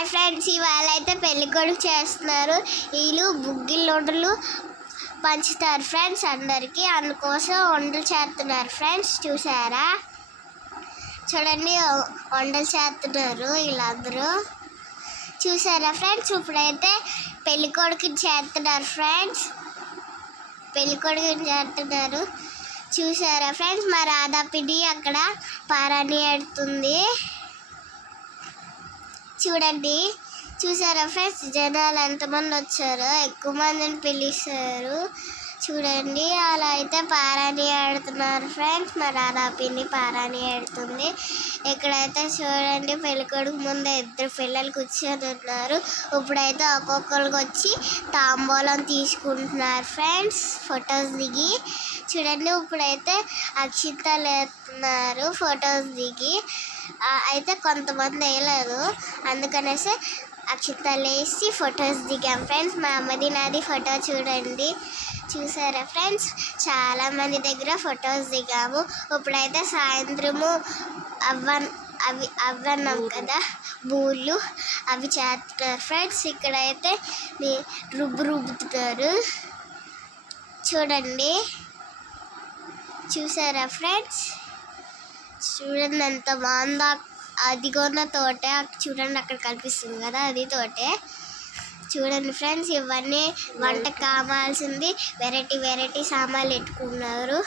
Hi friends, ఇవాళ అయితే పెళ్ళికొడుకు చేస్తున్నారు. వీళ్ళు బుగ్గిలోడులు పంచుతారు ఫ్రెండ్స్ అందరికీ. అందుకోసం వంటలు చేస్తున్నారు ఫ్రెండ్స్. చూసారా, చూడండి వంటలు చేస్తున్నారు వీళ్ళందరూ. చూసారా ఫ్రెండ్స్, ఇప్పుడైతే పెళ్ళికొడుకుని చేస్తున్నారు ఫ్రెండ్స్. పెళ్ళికొడుకుని చేస్తున్నారు. చూసారా ఫ్రెండ్స్, మా రాధాపిడి అక్కడ పారాని ఎడుతుంది. చూడండి, చూసారా ఫ్రెండ్స్, జనాలు ఎంతమంది వచ్చారో, ఎక్కువ మందిని పిలుస్తారు. చూడండి, అలా అయితే పారాని ఆడుతున్నారు ఫ్రెండ్స్. మా రాధాపిన్ని పారాని ఆడుతుంది. ఇక్కడైతే చూడండి, పెళ్ళికొడుకు ముందు 2 పిల్లలు కూర్చొని ఉన్నారు. ఇప్పుడైతే ఒక్కొక్కరికి వచ్చి తాంబూలం తీసుకుంటున్నారు ఫ్రెండ్స్, ఫొటోస్ దిగి. చూడండి, ఇప్పుడైతే అక్షింతలు వేస్తున్నారు ఫొటోస్ దిగి. అయితే కొంతమంది వేయలేదు, అందుకనేసి అక్షింతలు వేసి ఫొటోస్ దిగాం ఫ్రెండ్స్. మా అమ్మది నాది ఫోటో చూడండి. చూసారా ఫ్రెండ్స్, చాలామంది దగ్గర ఫొటోస్ దిగాము. ఇప్పుడైతే సాయంత్రము అవ్వన్నాం కదా బూర్లు, అవి చేస్తున్నారు ఫ్రెండ్స్. ఇక్కడైతే రుబ్బుతున్నారు చూడండి. చూసారా ఫ్రెండ్స్, చూడండి ఎంత బాగుందో. అదిగోన్న తోటే చూడండి, అక్కడ కనిపిస్తుంది కదా, అది తోటే. చూడండి ఫ్రెండ్స్, ఇవన్నీ వంటకు కావాల్సింది వెరైటీ సామాన్లు పెట్టుకున్నారు.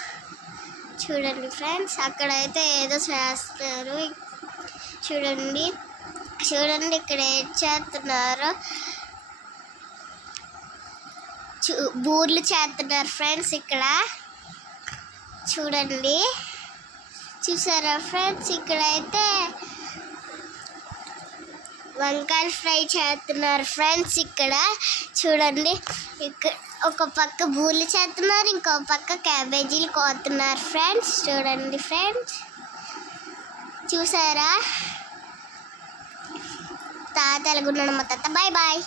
చూడండి ఫ్రెండ్స్, అక్కడైతే ఏదో చేస్తారు. చూడండి ఇక్కడ ఏం చేస్తున్నారు, బూర్లు చేస్తున్నారు ఫ్రెండ్స్. ఇక్కడ చూడండి. చూసారా ఫ్రెండ్స్, ఇక్కడైతే వంకాయ ఫ్రై చేస్తున్నారు ఫ్రెండ్స్. ఇక్కడ చూడండి, ఇక్కడ ఒక పక్క బూర్లు చేస్తున్నారు, ఇంకో పక్క క్యాబేజీలు కోస్తున్నారు ఫ్రెండ్స్. చూడండి ఫ్రెండ్స్, చూసారా. తాత ఎలాగున్నాడు మా తాత. Bye bye.